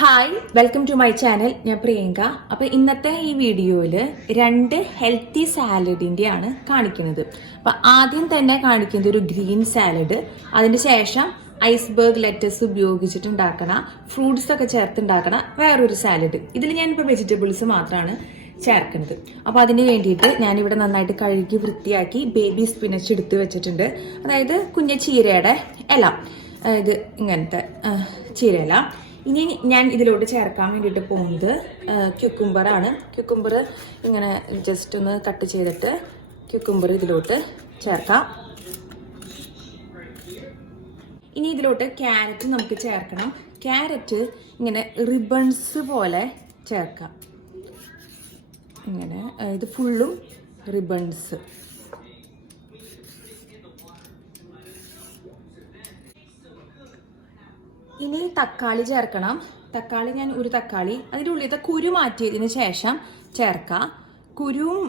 Hi, welcome to my channel. ഞാൻ പ്രിയങ്ക. അപ്പോൾ ഇന്നത്തെ ഈ വീഡിയോയിൽ 2 ഹെൽത്തി സാലഡിൻ്റെയാണ് കാണിക്കുന്നത്. അപ്പോൾ ആദ്യം തന്നെ കാണിക്കുന്നത് ഒരു ഗ്രീൻ സാലഡ്, അതിന് ശേഷം ഐസ്ബർഗ് ലെറ്റസ് ഉപയോഗിച്ചിട്ട് ഉണ്ടാക്കണ ഫ്രൂട്ട്സ് ഒക്കെ ചേർത്ത് ഉണ്ടാക്കണ വേറൊരു സാലഡ്. ഇതിൽ ഞാനിപ്പോൾ വെജിറ്റബിൾസ് മാത്രമാണ് ചേർക്കുന്നത്. അപ്പോൾ അതിന് വേണ്ടിയിട്ട് ഞാനിവിടെ നന്നായിട്ട് കഴുകി വൃത്തിയാക്കി ബേബി സ്പിനച്ച് എടുത്ത് വെച്ചിട്ടുണ്ട്. അതായത് കുഞ്ഞ ചീരയുടെ ഇല, ഇത് ഇങ്ങനത്തെ ചീരയില. ഇനി ഞാൻ ഇതിലോട്ട് ചേർക്കാൻ വേണ്ടിയിട്ട് പോകുന്നത് ക്യുക്കുംബറാണ്. ക്യുക്കുംബർ ഇങ്ങനെ ജസ്റ്റ് ഒന്ന് കട്ട് ചെയ്തിട്ട് ക്യുക്കുംബർ ഇതിലോട്ട് ചേർക്കാം. ഇനി ഇതിലോട്ട് ക്യാരറ്റ് നമുക്ക് ചേർക്കണം. ക്യാരറ്റ് ഇങ്ങനെ റിബൺസ് പോലെ ചേർക്കാം. ഇങ്ങനെ ഇത് ഫുള്ളും റിബൺസ്. ഇനി തക്കാളി ചേർക്കണം. തക്കാളി ഞാൻ ഒരു തക്കാളി അതിൻ്റെ ഉള്ളിലത്തെ കുരു മാറ്റിയതിന് ശേഷം ചേർക്കാം. കുരുവും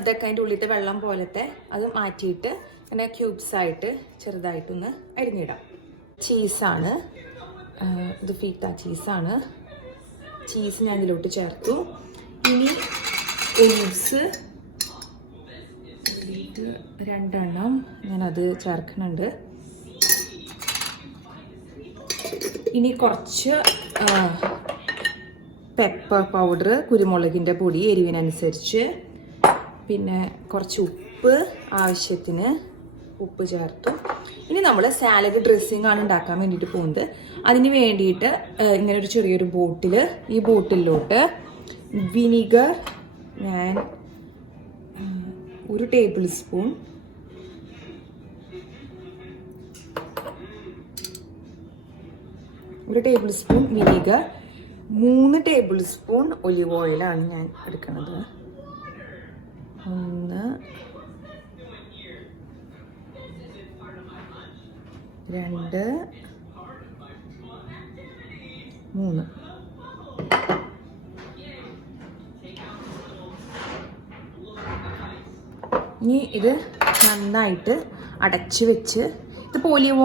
ഇതൊക്കെ അതിൻ്റെ ഉള്ളിലത്തെ വെള്ളം പോലത്തെ അത് മാറ്റിയിട്ട് ഇങ്ങനെ ക്യൂബ്സായിട്ട് ചെറുതായിട്ടൊന്ന് അരിഞ്ഞിടാം. ചീസാണ്, ഇത് ഫീറ്റ ചീസാണ്. ചീസ് ഞാൻ ഇതിലോട്ട് ചേർത്തു. ഇനി ഒലിവ്സ് 2 ഞാനത് ചേർക്കുന്നുണ്ട്. ഇനി കുറച്ച് പെപ്പർ പൗഡർ, കുരുമുളകിൻ്റെ പൊടി എരിവിനനുസരിച്ച്, പിന്നെ കുറച്ച് ഉപ്പ്, ആവശ്യത്തിന് ഉപ്പ് ചേർത്തു. ഇനി നമ്മൾ സാലഡ് ഡ്രസ്സിംഗ് ആണ് ഉണ്ടാക്കാൻ വേണ്ടിയിട്ട് പോകുന്നത്. അതിന് വേണ്ടിയിട്ട് ഇങ്ങനെ ഒരു ചെറിയൊരു ബോട്ടിൽ, ഈ ബോട്ടിലോട്ട് വിനിഗർ ഞാൻ 1 table spoon, vinegar, 3 table spoon olive ഓയിലാണ് ഞാൻ എടുക്കുന്നത്. 1 2 3. ഇനി ഇത് നന്നായിട്ട് അടച്ചു വെച്ച്, ഇതിപ്പോൾ ഒലിവ്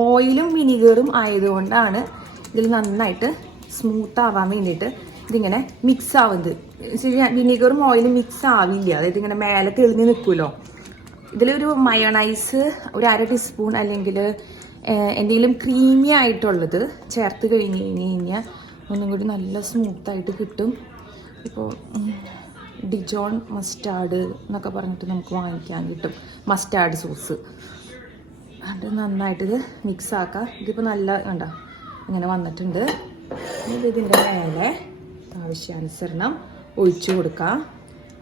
ഓയിലും വിനീഗറും ആയതുകൊണ്ടാണ് ഇതിൽ നന്നായിട്ട് സ്മൂത്ത് ആവാൻ വേണ്ടിയിട്ട് ഇതിങ്ങനെ മിക്സ് ആവുന്നത്. വിനീഗറും ഓയിലും മിക്സ് ആവില്ല, അതായത് ഇങ്ങനെ മേലെ തെളിഞ്ഞ് നിൽക്കുമല്ലോ. ഇതിലൊരു മയോണൈസ് ഒരു 1/2 ടീസ്പൂൺ അല്ലെങ്കിൽ എന്തെങ്കിലും ക്രീമി ആയിട്ടുള്ളത് ചേർത്ത് കഴിഞ്ഞാൽ ഒന്നും കൂടി നല്ല സ്മൂത്തായിട്ട് കിട്ടും. ഇപ്പോൾ ഡിജോൺ മസ്റ്റാർഡ് എന്നൊക്കെ പറഞ്ഞിട്ട് നമുക്ക് വാങ്ങിക്കാൻ കിട്ടും, മസ്റ്റാർഡ് സോസ്. അത് നന്നായിട്ട് ഇത് മിക്സ് ആക്കാം. ഇതിപ്പോൾ നല്ല കണ്ടോ ഇങ്ങനെ വന്നിട്ടുണ്ട്. ഇതിൻ്റെ മേലെ ആവശ്യാനുസരണം ഒഴിച്ചു കൊടുക്കാം.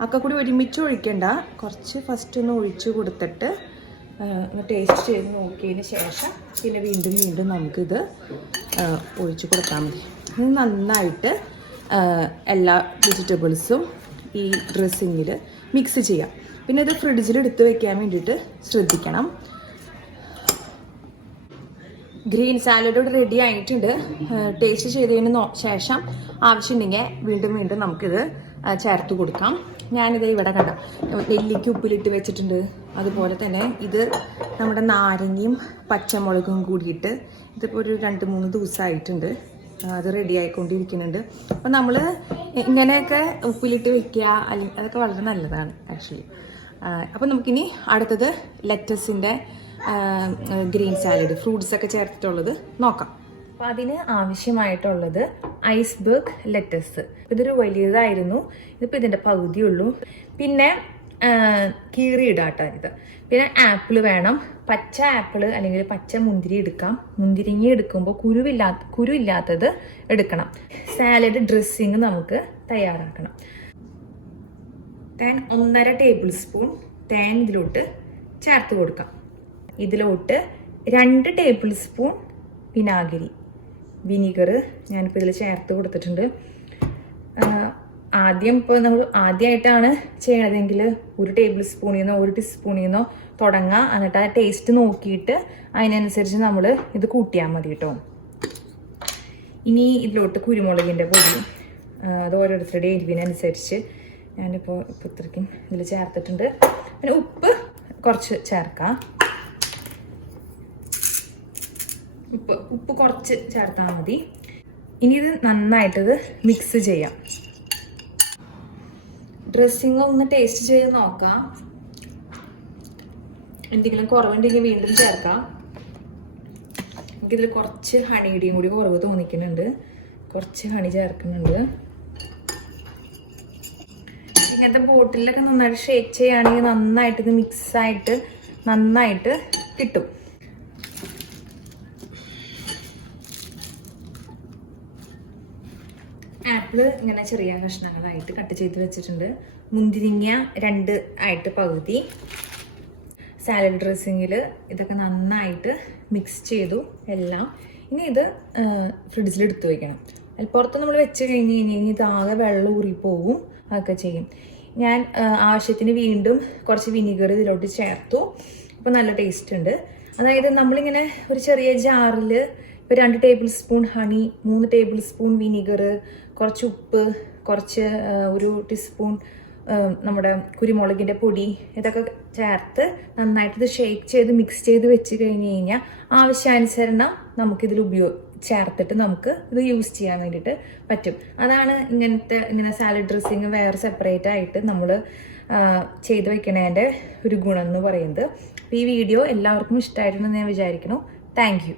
ഒക്കെ കൂടി ഒരുമിച്ച് ഒഴിക്കണ്ട, കുറച്ച് ഫസ്റ്റ് ഒന്ന് ഒഴിച്ചു കൊടുത്തിട്ട് ഒന്ന് ടേസ്റ്റ് ചെയ്ത് നോക്കിയതിന് ശേഷം പിന്നെ വീണ്ടും നമുക്കിത് ഒഴിച്ചു കൊടുത്താൽ മതി. ഇത് നന്നായിട്ട് എല്ലാ വെജിറ്റബിൾസും ഈ ഡ്രസ്സിങ്ങിൽ മിക്സ് ചെയ്യാം. പിന്നെ ഇത് ഫ്രിഡ്ജിൽ എടുത്ത് വെക്കാൻ വേണ്ടിയിട്ട് ശ്രദ്ധിക്കണം. ഗ്രീൻ സാലഡ് റെഡി ആയിട്ടുണ്ട്. ടേസ്റ്റ് ചെയ്തതിന് ശേഷം ആവശ്യമുണ്ടെങ്കിൽ വീണ്ടും നമുക്കിത് ചേർത്ത് കൊടുക്കാം. ഞാനിത് ഇവിടെ കണ്ട നെല്ലിക്ക് ഉപ്പിലിട്ട് വെച്ചിട്ടുണ്ട്. അതുപോലെ തന്നെ ഇത് നമ്മുടെ നാരങ്ങയും പച്ചമുളകും കൂടിയിട്ട് ഇതിപ്പോൾ ഒരു 2-3 ദിവസമായിട്ടുണ്ട്. അത് റെഡി ആയിക്കൊണ്ടിരിക്കുന്നുണ്ട്. അപ്പം നമ്മൾ ഇങ്ങനെയൊക്കെ ഉപ്പിലിട്ട് വെക്കുക, അല്ലെങ്കിൽ അതൊക്കെ വളരെ നല്ലതാണ് ആക്ച്വലി. അപ്പം നമുക്കിനി അടുത്തത് ലെറ്റസിൻ്റെ ഗ്രീൻ സാലഡ്, ഫ്രൂട്ട്സ് ഒക്കെ ചേർത്തിട്ടുള്ളത് നോക്കാം. അപ്പം അതിന് ആവശ്യമായിട്ടുള്ളത് ഐസ്ബർഗ് ലെറ്റസ്. ഇതൊരു വലിയതായിരുന്നു, ഇതിപ്പോൾ ഇതിൻ്റെ പകുതിയുള്ളൂ. പിന്നെ കീറിയിടാട്ടോ ഇത്. പിന്നെ ആപ്പിൾ വേണം, പച്ച ആപ്പിൾ അല്ലെങ്കിൽ പച്ച മുന്തിരി എടുക്കാം. മുന്തിരിങ്ങ എടുക്കുമ്പോൾ കുരു ഇല്ലാത്തത് എടുക്കണം. സാലഡ് ഡ്രസ്സിങ് നമുക്ക് തയ്യാറാക്കണം. 1.5 ടേബിൾ സ്പൂൺ തേൻ ഇതിലോട്ട് ചേർത്ത് കൊടുക്കാം. ഇതിലോട്ട് 2 ടേബിൾ സ്പൂൺ വിനീഗർ ഞാനിപ്പോൾ ഇതിൽ ചേർത്ത് കൊടുത്തിട്ടുണ്ട്. നമ്മൾ ആദ്യമായിട്ടാണ് ചെയ്യണതെങ്കിൽ 1 ടേബിൾ സ്പൂണിൽ നിന്നോ 1 ടീസ്പൂണിൽ നിന്നോ തുടങ്ങാം. എന്നിട്ട് ആ ടേസ്റ്റ് നോക്കിയിട്ട് അതിനനുസരിച്ച് നമ്മൾ ഇത് കൂട്ടിയാൽ മതി കേട്ടോ. ഇനി ഇതിലോട്ട് കുരുമുളകിൻ്റെ പൊടി, അത് ഓരോരുത്തരുടെ എരിവിനനുസരിച്ച് ഞാനിപ്പോൾ ഇത്രയ്ക്കും ഇതിൽ ചേർത്തിട്ടുണ്ട്. പിന്നെ ഉപ്പ് കുറച്ച് ചേർക്കാം. ഉപ്പ് കുറച്ച് ചേർത്താൽ മതി. ഇനി ഇത് നന്നായിട്ടിത് മിക്സ് ചെയ്യാം. ഡ്രസ്സിങ് ഒന്ന് ടേസ്റ്റ് ചെയ്ത് നോക്കാം. എന്തെങ്കിലും കുറവുണ്ടെങ്കിൽ വീണ്ടും ചേർക്കാം. എനിക്കിതിൽ കുറച്ച് ഹണിയുടെയും കൂടി കുറവ് തോന്നിക്കുന്നുണ്ട്. കുറച്ച് ഹണി ചേർക്കുന്നുണ്ട്. ഇങ്ങനത്തെ ബോട്ടിലൊക്കെ നന്നായിട്ട് ഷേക്ക് ചെയ്യുകയാണെങ്കിൽ നന്നായിട്ട് ഇത് മിക്സായിട്ട് നന്നായിട്ട് കിട്ടും. ആപ്പിള് ഇങ്ങനെ ചെറിയ കഷ്ണങ്ങളായിട്ട് കട്ട് ചെയ്ത് വെച്ചിട്ടുണ്ട്. മുന്തിരിങ്ങ 2 ആയിട്ട് പകുതി. സാലഡ് ഡ്രസ്സിങ്ങിൽ ഇതൊക്കെ നന്നായിട്ട് മിക്സ് ചെയ്തു എല്ലാം. ഇനി ഇത് ഫ്രിഡ്ജിൽ എടുത്തു വയ്ക്കണം. പുറത്ത് നമ്മൾ വെച്ച് കഴിഞ്ഞ് കഴിഞ്ഞാൽ ഇതാകെ വെള്ളം ഊറിപ്പോവും. അതൊക്കെ ചെയ്യും. ഞാൻ ആവശ്യത്തിന് വീണ്ടും കുറച്ച് വിനീഗർ ഇതിലോട്ട് ചേർത്തു. അപ്പോൾ നല്ല ടേസ്റ്റ് ഉണ്ട്. അതായത് നമ്മളിങ്ങനെ ഒരു ചെറിയ ജാറിൽ ഇപ്പോൾ 2 table spoon honey, 3 table spoon vinegar, കുറച്ച് ഉപ്പ്, കുറച്ച് 1 ടീസ്പൂൺ നമ്മുടെ കുരുമുളകിൻ്റെ പൊടി, ഇതൊക്കെ ചേർത്ത് നന്നായിട്ട് ഇത് ഷേക്ക് ചെയ്ത് മിക്സ് ചെയ്ത് വെച്ച് കഴിഞ്ഞ് കഴിഞ്ഞാൽ ആവശ്യാനുസരണം നമുക്കിതിൽ ചേർത്തിട്ട് നമുക്ക് ഇത് യൂസ് ചെയ്യാൻ വേണ്ടിയിട്ട് പറ്റും. അതാണ് ഇങ്ങനെ സാലഡ് ഡ്രസ്സിങ് വേറെ സെപ്പറേറ്റ് ആയിട്ട് നമ്മൾ ചെയ്ത് വെക്കണതിൻ്റെ ഒരു ഗുണം എന്ന് പറയുന്നത്. അപ്പോൾ ഈ വീഡിയോ എല്ലാവർക്കും ഇഷ്ടമായിട്ടുണ്ടെന്ന് ഞാൻ വിചാരിക്കുന്നു. Thank you.